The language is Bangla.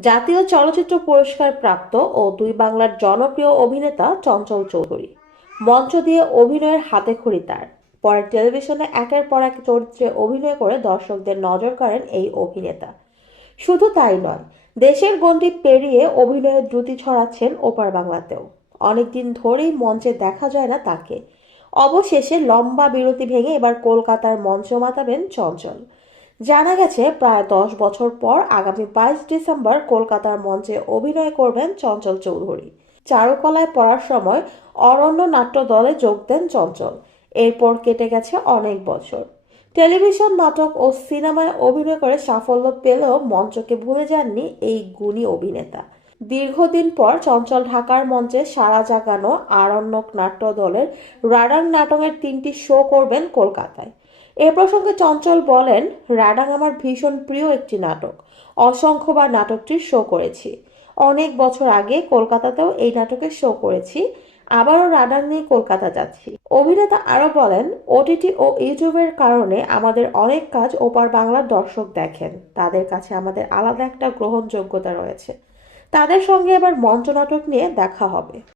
জাতীয় চলচ্চিত্র পুরস্কার প্রাপ্ত ও দুই বাংলার জনপ্রিয় অভিনেতা চঞ্চল চৌধুরী। মঞ্চ দিয়ে অভিনয়ের হাতে খড়ি তার। পরে টেলিভিশনে একের পর এক চরিত্রে অভিনয় করে দর্শকদের নজর করেন এই অভিনেতা। শুধু তাই নয়, দেশের গণ্ডি পেরিয়ে অভিনয়ের দ্রুতি ছড়াচ্ছেন ওপার বাংলাতেও। অনেকদিন ধরেই মঞ্চে দেখা যায় না তাকে। অবশেষে লম্বা বিরতি ভেঙে এবার কলকাতার মঞ্চ মাতাবেন চঞ্চল। জানা গেছে, প্রায় দশ বছর পর আগামী বাইশ ডিসেম্বর কলকাতার মঞ্চে অভিনয় করবেন চঞ্চল চৌধুরী। চারুকলায় পড়ার সময় অরণ্য নাট্য দলে যোগ দেন চঞ্চল। এরপর কেটে গেছে অনেক বছর। টেলিভিশন নাটক ও সিনেমায় অভিনয় করে সাফল্য পেলেও মঞ্চকে ভুলে যাননি এই গুণী অভিনেতা। দীর্ঘদিন পর চঞ্চল ঢাকার মঞ্চে সারা জাগানো আরণ্যক নাট্য দলের রাডাং নাটকের তিনটি শো করবেন কলকাতায়। এ প্রসঙ্গে চঞ্চল বলেন রাডাং আমার ভীষণ প্রিয় একটি নাটক। অসংখ্যবার নাটকটির শো করেছি। অনেক বছর আগে কলকাতাতেও এই নাটকের শো করেছি। আবারও রাডাং নিয়ে কলকাতা যাচ্ছি। অভিনেতা আরও বলেন ওটিটি ও ইউটিউবের কারণে আমাদের অনেক কাজ ওপার বাংলার দর্শক দেখেন। তাদের কাছে আমাদের আলাদা একটা গ্রহণযোগ্যতা রয়েছে। তাদের সঙ্গে এবার মঞ্চ নাটক নিয়ে দেখা হবে।